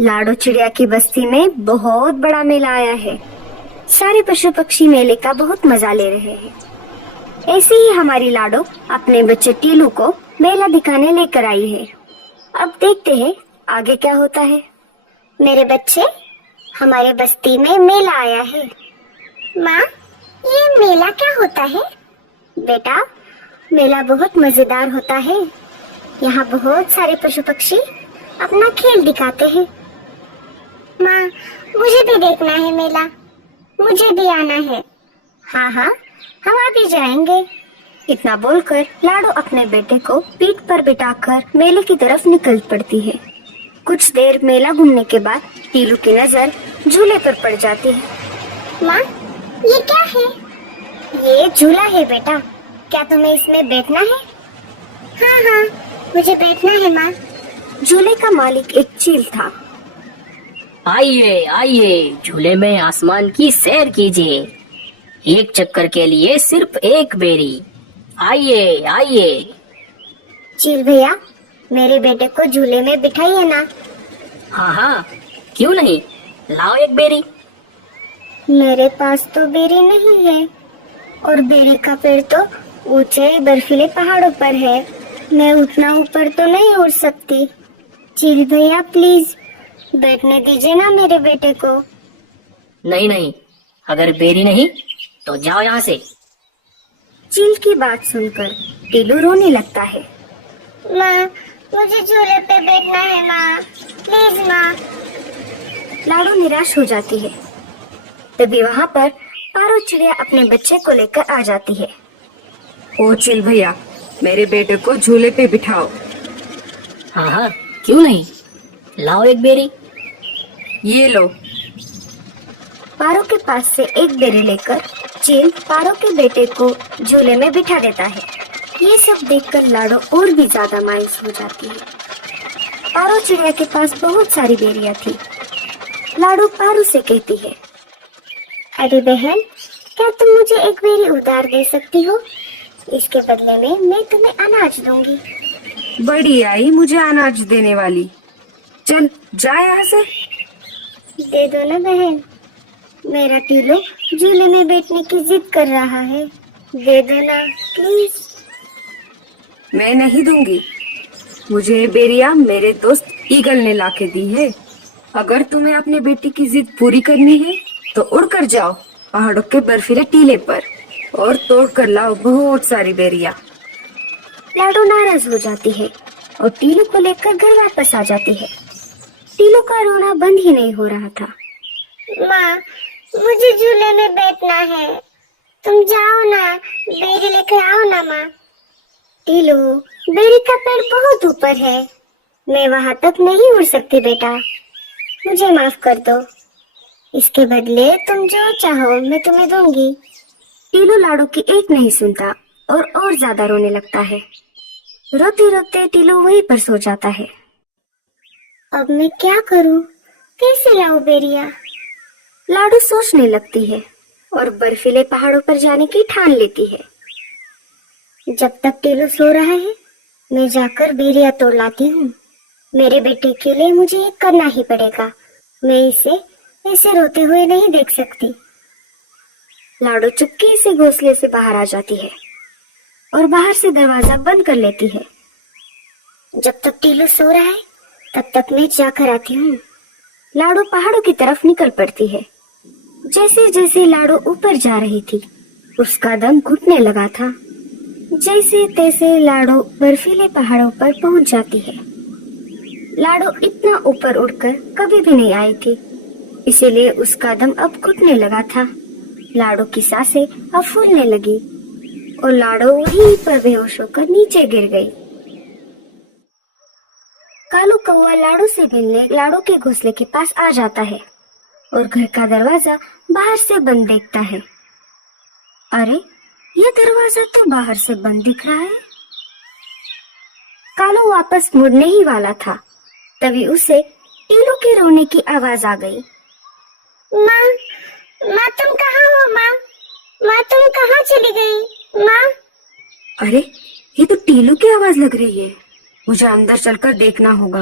लाडो चिड़िया की बस्ती में बहुत बड़ा मेला आया है। सारे पशु पक्षी मेले का बहुत मजा ले रहे हैं। ऐसे ही हमारी लाडो अपने बच्चे टीलू को मेला दिखाने लेकर आई है। अब देखते हैं आगे क्या होता है। मेरे बच्चे, हमारे बस्ती में मेला आया है। माँ, ये मेला क्या होता है? बेटा, मेला बहुत मजेदार होता है। यहाँ बहुत सारे पशु पक्षी अपना खेल दिखाते हैं। माँ, मुझे भी देखना है मेला, मुझे भी आना है। हाँ हाँ, हम आ भी जाएंगे। इतना बोलकर लाडो अपने बेटे को पीठ पर बिठाकर मेले की तरफ निकल पड़ती है। कुछ देर मेला घूमने के बाद टीलू की नजर झूले पर पड़ जाती है। माँ, ये क्या है? ये झूला है बेटा, क्या तुम्हें इसमें बैठना है? हाँ हाँ, मुझे बैठना है माँ। झूले का मालिक एक चील था। आइए आइए, झूले में आसमान की सैर कीजिए। एक चक्कर के लिए सिर्फ एक बेरी। आइए आइए। चील भैया, मेरे बेटे को झूले में बिठाइए ना। हाँ हाँ, क्यों नहीं, लाओ एक बेरी। मेरे पास तो बेरी नहीं है, और बेरी का पेड़ तो ऊंचे बर्फीले पहाड़ों पर है। मैं उतना ऊपर तो नहीं उड़ सकती। चील भैया प्लीज बैठने दीजिए ना मेरे बेटे को। नहीं नहीं, अगर बेरी नहीं तो जाओ यहाँ से। चील की बात सुनकर टीलू रोने लगता है। माँ, मुझे झूले पे बैठना है माँ, प्लीज माँ। लाडो निराश हो जाती है। तभी वहाँ पर पारो चिड़िया अपने बच्चे को लेकर आ जाती है। ओ चिल भैया, मेरे बेटे को झूले पे बिठाओ। हाँ हाँ, क्यों नहीं, लाओ एक बेरी। ये लो। पारो के पास से एक बेरी लेकर चील पारो के बेटे को झूले में बिठा देता है। ये सब देखकर लाडो और भी ज्यादा मायूस हो जाती है। पारो चिड़िया के पास बहुत सारी बेरियां थी। लाडो पारो से कहती है, अरे बहन, क्या तुम मुझे एक बेरी उधार दे सकती हो? इसके बदले में मैं तुम्हें अनाज दूंगी। बड़ी आई मुझे अनाज देने वाली। चल जा यहाँ से। दे दो ना बहन, मेरा टीलो झूले में बैठने की जिद कर रहा है। दे दो ना प्लीज। मैं नहीं दूंगी। मुझे ये बेरिया मेरे दोस्त ईगल ने लाके दी है। अगर तुम्हें अपने बेटी की जिद पूरी करनी है तो उड़कर जाओ पहाड़ों के बर्फीले टीले पर और तोड़ कर लाओ बहुत सारी बेरिया। लाडो नाराज हो जाती है और टीलू को लेकर घर वापस आ जाती है। टीलू का रोना बंद ही नहीं हो रहा था। माँ, मुझे झूले में बैठना है, तुम जाओ ना, बेरी लेकर आओ ना माँ। टीलू, बेरी का पेड़ बहुत ऊपर है, मैं वहाँ तक नहीं उड़ सकती बेटा, मुझे माफ कर दो। इसके बदले तुम जो चाहो मैं तुम्हें दूंगी। टीलू लाडो की एक नहीं सुनता और ज्यादा रोने लगता है। रोते रोते टीलू वहीं पर सो जाता है। अब मैं क्या करूं? कैसे लाऊं बेरिया? लाडो सोचने लगती है और बर्फीले पहाड़ों पर जाने की ठान लेती है। जब तक टीलू सो रहा है, मैं जाकर बेरिया तोड़ लाती हूँ। मेरे बेटे के लिए मुझे ये करना ही पड़ेगा। मैं इसे ऐसे रोते हुए नहीं देख सकती। लाडो चुपके से घोंसले से बाहर आ जाती है और बाहर से दरवाजा बंद कर लेती है। जब तक टीलू सो रहा है, तब तक मैं जाकर आती हूँ। लाडो पहाड़ों की तरफ निकल पड़ती है। जैसे जैसे लाडो ऊपर जा रही थी, उसका दम घुटने लगा था। जैसे तैसे लाडो बर्फीले पहाड़ों पर पहुंच जाती है। लाडो इतना ऊपर उड़कर कभी भी नहीं आई थी, इसीलिए उसका दम अब घुटने लगा था। लाडो की सांसें अब फूलने लगी और लाडो वहीं पर बेहोश होकर नीचे गिर गई। कालू कौवा लाडो से मिलने लाडो के घोंसले के पास आ जाता है और घर का दरवाजा बाहर से बंद देखता है। अरे, ये दरवाजा तो बाहर से बंद दिख रहा है। कालू वापस मुड़ने ही वाला था, तभी उसे टीलू के रोने की आवाज आ गई। माँ, माँ तुम कहाँ हो? माँ, माँ तुम कहाँ चली गई? माँ। अरे, ये तो टीलू की आवाज लग रही है। मुझे अंदर चलकर देखना होगा।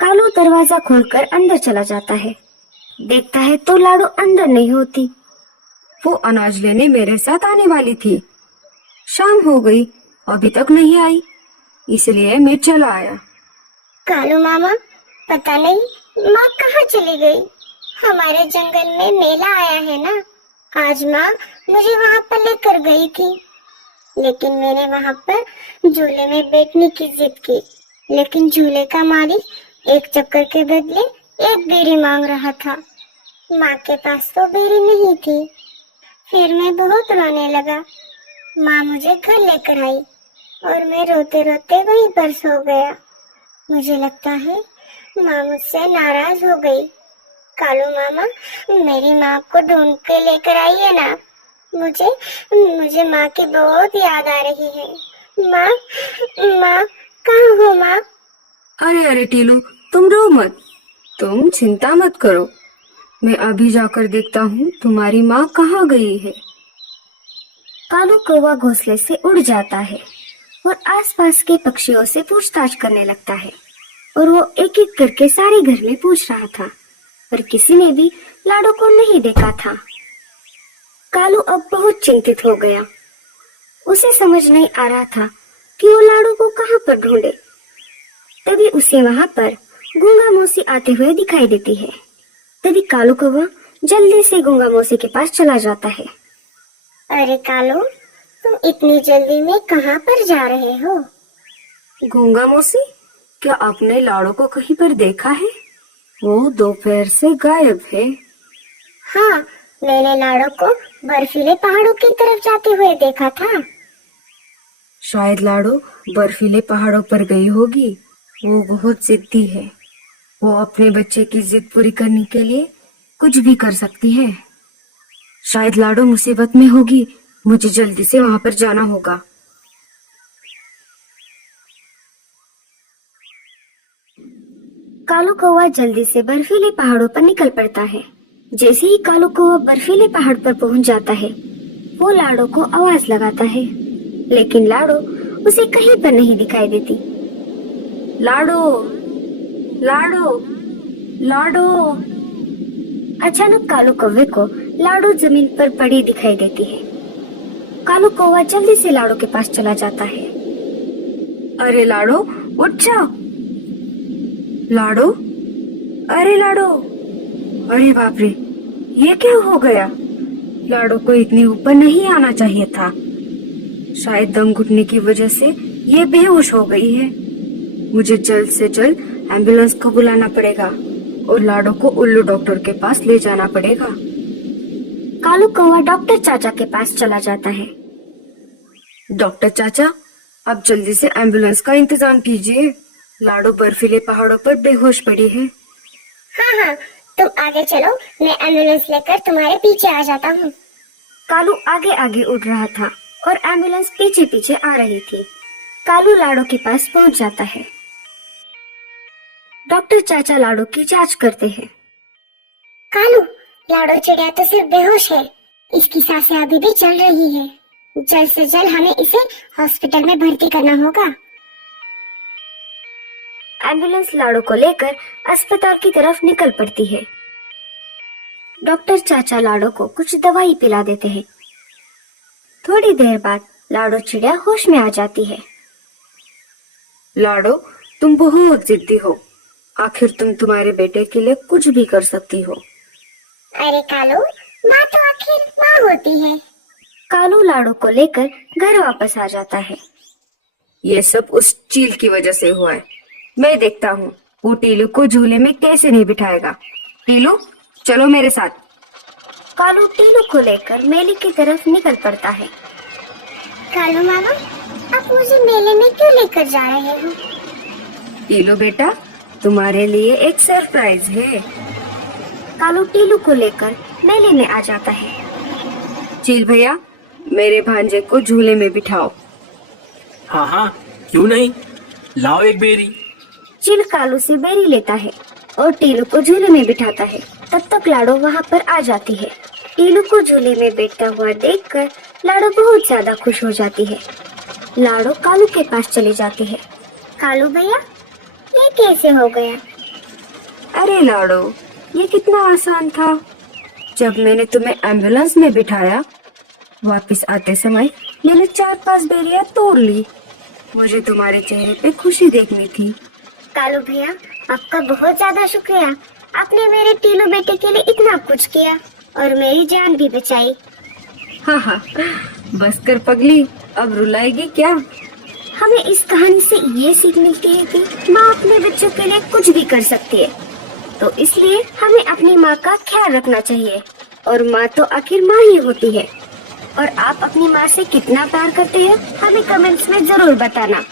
कालू दरवाजा खोलकर अंदर चला जाता है। देखता है तो लाडो अंदर नहीं होती। वो अनाज लेने मेरे साथ आने वाली थी। शाम हो गई, अभी तक नहीं आई, इसलिए मैं चला आया। कालू मामा, पता नहीं माँ कहाँ चली गई। हमारे जंगल में मेला आया है ना, आज माँ मुझे वहाँ पर लेकर गई थी, लेकिन मैंने वहाँ पर झूले में बैठने की जिद की, लेकिन झूले का मालिक एक चक्कर के बदले एक बेरी मांग रहा था। माँ के पास तो बेरी नहीं थी। फिर मैं बहुत रोने लगा। माँ मुझे घर लेकर आई और मैं रोते रोते वहीं पर सो गया। मुझे लगता है माँ मुझसे नाराज हो गई। कालू मामा, मेरी माँ को ढूंढ के लेकर आइए ना। मुझे माँ की बहुत याद आ रही है। माँ, माँ कहाँ हो माँ? अरे अरे टीलू, तुम रो मत, तुम चिंता मत करो, मैं अभी जाकर देखता हूँ तुम्हारी माँ कहाँ गई है। कालू कौवा घोंसले से उड़ जाता है और आसपास के पक्षियों से पूछताछ करने लगता है, और वो एक एक करके सारे घर में पूछ रहा था, पर किसी ने भी लाडो को नहीं देखा था। कालू अब बहुत चिंतित हो गया। उसे समझ नहीं आ रहा था कि वो लाडो को कहाँ पर ढूंढे। तभी उसे वहाँ पर गूंगा मौसी आते हुए दिखाई देती है। तभी कालू कौवा जल्दी से गूंगा मौसी के पास चला जाता है। अरे कालू, तुम इतनी जल्दी में कहाँ पर जा रहे हो? गूंगा मौसी, क्या आपने लाडो को कहीं पर देखा है? वो दोपहर से गायब है। हाँ, मैंने लाडो को बर्फीले पहाड़ों की तरफ जाते हुए देखा था। शायद लाडो बर्फीले पहाड़ों पर गई होगी। वो बहुत जिद्दी है, वो अपने बच्चे की जिद पूरी करने के लिए कुछ भी कर सकती है। शायद लाडो मुसीबत में होगी, मुझे जल्दी से वहां पर जाना होगा। कालू कौवा जल्दी से बर्फीले पहाड़ों पर निकल पड़ता है। जैसे ही कालू कौवा बर्फीले पहाड़ पर पहुंच जाता है, वो लाडो को आवाज लगाता है, लेकिन लाडो उसे कहीं पर नहीं दिखाई देती। लाडो, लाडो, लाडो। अचानक कालू कौवे को लाडो जमीन पर पड़ी दिखाई देती है। कालू कौवा जल्दी से लाडो के पास चला जाता है। अरे लाडो, उठ जा। लाडो, अरे लाडो, अरे बाप रे, ये क्या हो गया? लाडो को इतनी ऊपर नहीं आना चाहिए था। शायद दम घुटने की वजह से ये बेहोश हो गई है। मुझे जल्द से जल्द एम्बुलेंस को बुलाना पड़ेगा और लाडो को उल्लू डॉक्टर के पास ले जाना पड़ेगा। कालू कौवा डॉक्टर चाचा के पास चला जाता है। डॉक्टर चाचा, आप जल्दी से एम्बुलेंस का इंतजाम कीजिए। लाडो बर्फीले पहाड़ों पर बेहोश पड़ी है। हाँ हाँ, तुम आगे चलो, मैं एम्बुलेंस लेकर तुम्हारे पीछे आ जाता हूँ। कालू आगे आगे उड़ रहा था और एम्बुलेंस पीछे पीछे आ रही थी। कालू लाडो के पास पहुँच जाता है। डॉक्टर चाचा लाडो की जांच करते हैं। कालू, लाडो चिड़िया तो सिर्फ बेहोश है, इसकी सांसें अभी भी चल रही है। जल्द से जल्द हमें इसे हॉस्पिटल में भर्ती करना होगा। एम्बुलेंस लाडो को लेकर अस्पताल की तरफ निकल पड़ती है। डॉक्टर चाचा लाडो को कुछ दवाई पिला देते हैं। थोड़ी देर बाद लाडो चिड़िया होश में आ जाती है। लाडो, तुम बहुत जिद्दी हो, आखिर तुम तुम्हारे बेटे के लिए कुछ भी कर सकती हो। अरे कालू, माँ तो आखिर माँ होती है। कालू लाडो को लेकर घर वापस आ जाता है। ये सब उस चील की वजह से हुआ है। मैं देखता हूँ वो टीलू को झूले में कैसे नहीं बिठाएगा। टीलू, चलो मेरे साथ। कालू टीलू को लेकर मेले की तरफ निकल पड़ता है। कालू मामा, आप मुझे मेले में क्यों लेकर जा रहे हो? टीलू बेटा, तुम्हारे लिए एक सरप्राइज है। कालू टीलू को लेकर मेले में आ जाता है। चील भैया, मेरे भांजे को झूले में बिठाओ। हाँ हाँ, क्यों नहीं, लाओ एक बेरी। चील कालू से बेरी लेता है और टीलू को झूले में बिठाता है। तब तक लाडो वहाँ पर आ जाती है। टीलू को झूले में बैठता हुआ देखकर लाडो बहुत ज्यादा खुश हो जाती है। लाडो कालू के पास चली जाती है। कालू भैया, ये कैसे हो गया? अरे लाडो, ये कितना आसान था। जब मैंने तुम्हें एम्बुलेंस में बिठाया, वापस आते समय मैंने 4-5 बेरियां तोड़ ली। मुझे तुम्हारे चेहरे पे खुशी देखनी थी। कालू भैया, आपका बहुत ज्यादा शुक्रिया। आपने मेरे टीलू बेटे के लिए इतना कुछ किया और मेरी जान भी बचाई। हाँ हाँ, बस कर पगली, अब रुलाएगी क्या। हमें इस कहानी से ये सीख मिलती है कि माँ अपने बच्चों के लिए कुछ भी कर सकती है, तो इसलिए हमें अपनी माँ का ख्याल रखना चाहिए। और माँ तो आखिर माँ ही होती है। और आप अपनी माँ से कितना प्यार करते हैं, हमें कमेंट्स में जरूर बताना।